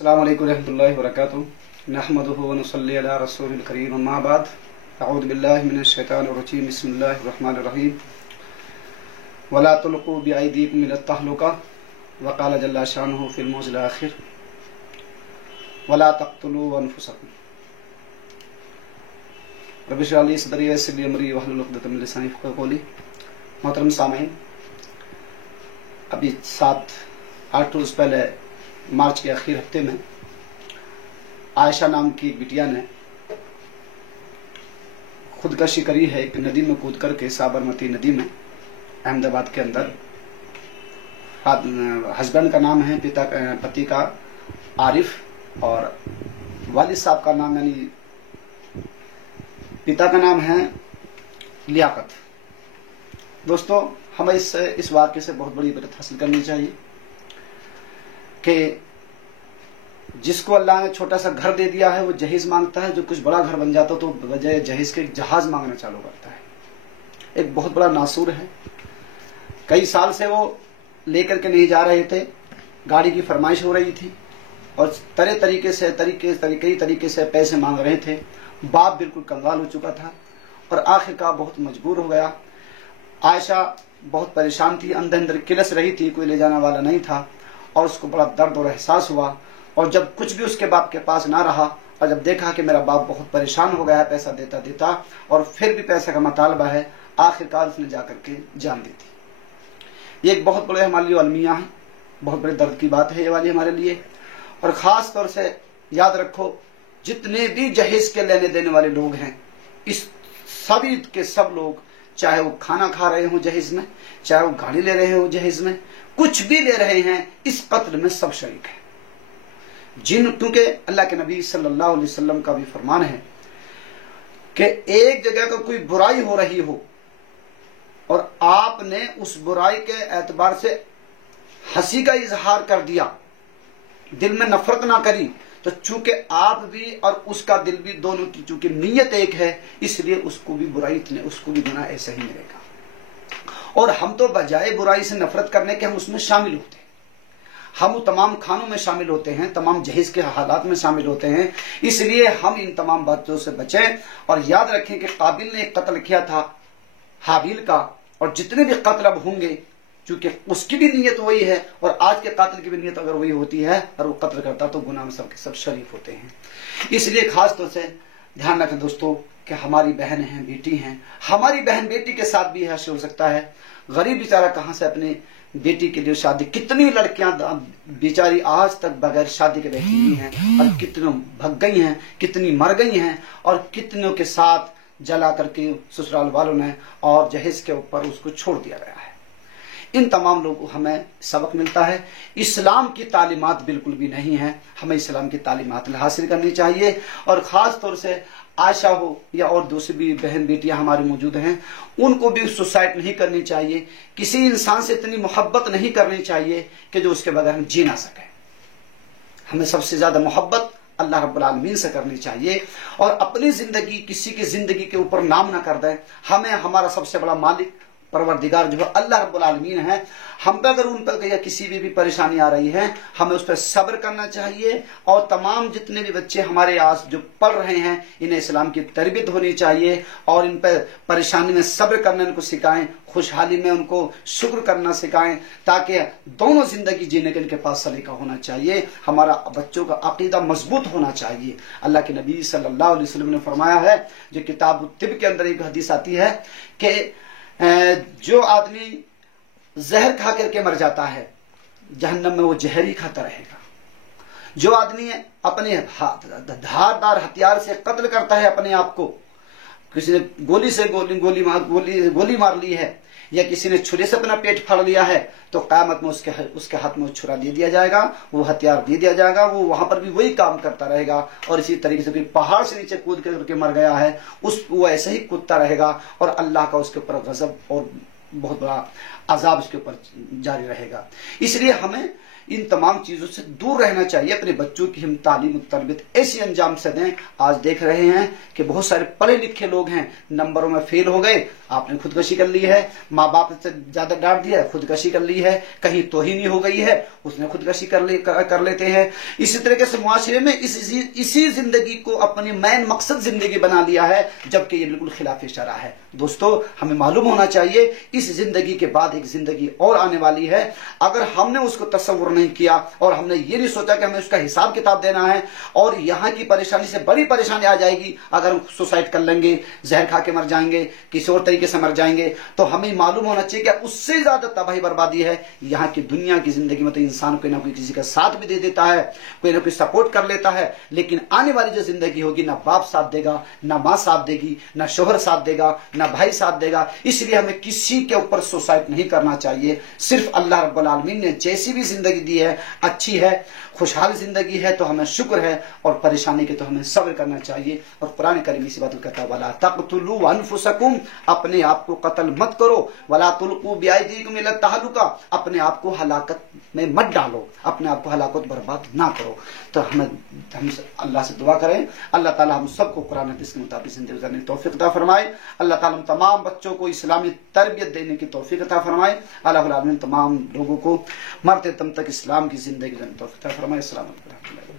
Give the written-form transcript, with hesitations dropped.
अस्सलामु अलैकुम रहमतुल्लाहि व बरकातुहू नहमदुहु व नुसल्ली अला रसूलिल करीम अम्मा बाद अऊज़ु बिल्लाहि मिनश शैतानिर रजीम बिस्मिल्लाहिर रहमानिर रहीम वला तुल्क़ू बिअयदीकुम इलत तहलुका व क़ाला जल्ला शानुहु फिल मौज़िल आखिर वला तक़्तुलू अनफुसकुम रब्बि इश्रह ली सदरी व यस्सिर ली अमरी वहलुल उक़दतम मिन लिसानी यफ़क़हू क़ौली। मोहतरम सामीन, अभी 7-8 रोज़ पहले मार्च के आखिर हफ्ते में आयशा नाम की एक बिटिया ने खुदकशी करी है। एक नदी में कूद करके, साबरमती नदी में, अहमदाबाद के अंदर। हस्बैंड का नाम है, पति का आरिफ, और वालिद साहब का नाम यानी पिता का नाम है लियाकत। दोस्तों, हमें इस वाक़े से बहुत बड़ी इबरत हासिल करनी चाहिए कि जिसको अल्लाह ने छोटा सा घर दे दिया है वो जहेज मांगता है, जो कुछ बड़ा घर बन जाता तो बजाय जहेज के जहाज मांगना चालू करता है। एक बहुत बड़ा नासूर है। कई साल से वो लेकर के नहीं जा रहे थे, गाड़ी की फरमाइश हो रही थी और कई तरीके से पैसे मांग रहे थे। बाप बिल्कुल कंगाल हो चुका था और आखिरकार बहुत मजबूर हो गया। आयशा बहुत परेशान थी, अंदर किलस रही थी, कोई ले जाने वाला नहीं था और उसको बड़ा दर्द और एहसास हुआ। और जब कुछ भी उसके बाप के पास ना रहा और जब देखा कि मेरा बाप बहुत परेशान हो गया है पैसा देता देता और फिर भी पैसे का मुतालबा है, आखिरकार उसने जाकर के जान दी थी। ये एक बहुत बड़े हमारे लिए अलमिया है, बहुत बड़े दर्द की बात है ये वाली हमारे लिए। और ख़ास तौर से याद रखो, जितने भी जहेज के लेने देने वाले लोग हैं, इस सभी के सब लोग, चाहे वो खाना खा रहे हो जहेज में, चाहे वो गाड़ी ले रहे हो जहेज में, कुछ भी ले रहे हैं, इस कत्ल में सब शरीक है। क्योंकि अल्लाह के नबी सल्लल्लाहु अलैहि वसल्लम का भी फरमान है कि एक जगह को कोई बुराई हो रही हो और आपने उस बुराई के एतबार से हंसी का इजहार कर दिया, दिल में नफरत ना करी, तो चूंकि आप भी और उसका दिल भी, दोनों की चूंकि नीयत एक है, इसलिए उसको भी उसको भी गुनाह ऐसे ही मिलेगा। और हम तो बजाय बुराई से नफरत करने के हम उसमें शामिल होते हैं, हम तमाम खानों में शामिल होते हैं, तमाम जहेज के हालात में शामिल होते हैं। इसलिए हम इन तमाम बातों से बचें और याद रखें कि काबिल ने एक कत्ल किया था हाबिल का, और जितने भी कत्ल अब होंगे, क्योंकि उसकी भी नीयत वही है और आज के कातिल की भी नीयत अगर वही होती है और वो कत्ल करता तो गुनाह में सबके सब शरीक होते हैं। इसलिए खास तौर से ध्यान रखें दोस्तों कि हमारी बहन हैं, बेटी हैं, हमारी बहन बेटी के साथ भी ऐसे हो सकता है। गरीब बेचारा कहाँ से अपने बेटी के लिए शादी, कितनी लड़कियां बेचारी आज तक बगैर शादी के बैठी हुई हैं और कितनों भग गई हैं, कितनी मर गई हैं और कितनों के साथ जला करके ससुराल वालों ने और जहेज के ऊपर उसको छोड़ दिया गया है। इन तमाम लोगों को हमें सबक मिलता है। इस्लाम की तालीमात बिल्कुल भी नहीं है, हमें इस्लाम की तालीमात हासिल करनी चाहिए। और ख़ास तौर से आयशा हो या और दूसरी भी बहन बेटियां हमारी मौजूद हैं, उनको भी सुसाइड नहीं करनी चाहिए। किसी इंसान से इतनी मोहब्बत नहीं करनी चाहिए कि जो उसके बगैर हम जी ना सके। हमें सबसे ज़्यादा मोहब्बत अल्लाह रब्बुल आलमीन से करनी चाहिए और अपनी ज़िंदगी किसी की ज़िंदगी के ऊपर नाम ना कर दें। हमें हमारा सबसे बड़ा मालिक परवरदिगार जो है अल्लाह रब्बुल आलमीन है। हम पे अगर उन पर या किसी भी परेशानी आ रही है, हमें उस पर सब्र करना चाहिए। और तमाम जितने भी बच्चे हमारे आज जो पढ़ रहे हैं, इन्हें इस्लाम की तरबियत होनी चाहिए और इन पर परेशानी में सब्र करना इनको सिखाएं, खुशहाली में उनको शुक्र करना सिखाएं, ताकि दोनों जिंदगी जीने के इनके पास सलीका होना चाहिए। हमारा बच्चों का अकीदा मजबूत होना चाहिए। अल्लाह के नबी सल्लल्लाहु अलैहि वसल्लम ने फरमाया है, जो किताब तिब के अंदर एक हदीस आती है कि जो आदमी जहर खा करके मर जाता है, जहन्नम में वो जहर ही खाता रहेगा। जो आदमी अपने धारदार हथियार से कत्ल करता है अपने आप को, किसी ने गोली मार ली है या किसी ने छुरे से अपना पेट फाड़ लिया है, तो क़यामत में उसके हाथ में छुरा दे दिया जाएगा, वो हथियार दे दिया जाएगा, वो वहां पर भी वही काम करता रहेगा। और इसी तरीके से कोई पहाड़ से नीचे कूद करके मर गया है, वो ऐसे ही कूदता रहेगा और अल्लाह का उसके ऊपर गजब और बहुत बड़ा अजाब उसके ऊपर जारी रहेगा। इसलिए हमें इन तमाम चीजों से दूर रहना चाहिए। अपने बच्चों की हम तालीम तरबियत ऐसी अंजाम से दें। आज देख रहे हैं कि बहुत सारे पढ़े लिखे लोग हैं, नंबरों में फेल हो गए, आपने खुदकशी कर ली है, माँ बाप से ज्यादा डांट दिया, खुदकशी कर ली है, कहीं तौहीन हो गई है, उसने खुदकशी कर लेते हैं। इसी तरीके से मुआशरे में इसी जिंदगी को अपनी मेन मकसद जिंदगी बना लिया है, जबकि ये बिल्कुल खिलाफ शरा है। दोस्तों, हमें मालूम होना चाहिए इस जिंदगी के बाद एक जिंदगी और आने वाली है। अगर हमने उसको तस्वुर नहीं किया और हमने ये नहीं सोचा कि हमें उसका हिसाब किताब देना है, और यहाँ की परेशानी से बड़ी परेशानी आ जाएगी अगर हम सुसाइड कर लेंगे, जहर खा के मर जाएंगे, किसी और तरीके से मर जाएंगे, तो हमें मालूम होना चाहिए कि उससे ज्यादा तबाही बर्बादी है यहाँ की दुनिया की जिंदगी में। तो इंसान कोई ना कोई किसी का साथ भी दे देता है, कोई ना कोई सपोर्ट कर लेता है, लेकिन आने वाली जो जिंदगी होगी ना बाप साथ देगा, ना माँ साथ देगी, ना शोहर साथ देगा, ना भाई साथ देगा। इसलिए हमें किसी के ऊपर सुसाइड नहीं करना चाहिए। सिर्फ अल्लाह रब्बुल आलमीन ने जैसी भी जिंदगी दी है अच्छी है, खुशहाल जिंदगी है तो हमें शुक्र है, और परेशानी के तो हमें सब्र करना चाहिए। और कुरान करीम इसी बात को कहता है, वला तक़तुलू अनफुसकुम, अपने आप को कत्ल मत करो, वला तुल्कू बिअयदीकुम इला तहलुका, अपने आप को हलाकत में मत डालो, अपने आप को हलाकत बर्बाद ना करो। तो हम अल्लाह से दुआ करें, अल्लाह ताला हम सबको कुरान हदीस के मुताबिक जिंदगी गुजारने की तौफीक अता फरमाए। अल्लाह ताला हम तमाम बच्चों को इस्लामी तरबियत देने की तौफीक अता फरमाए। अल्लाह रब्बुल आलमीन तमाम लोगों को मरते दम तक इस्लाम की जिंदगी गुजारने की तौफीक अता फरमाए। अस्सलाम वालेकुम।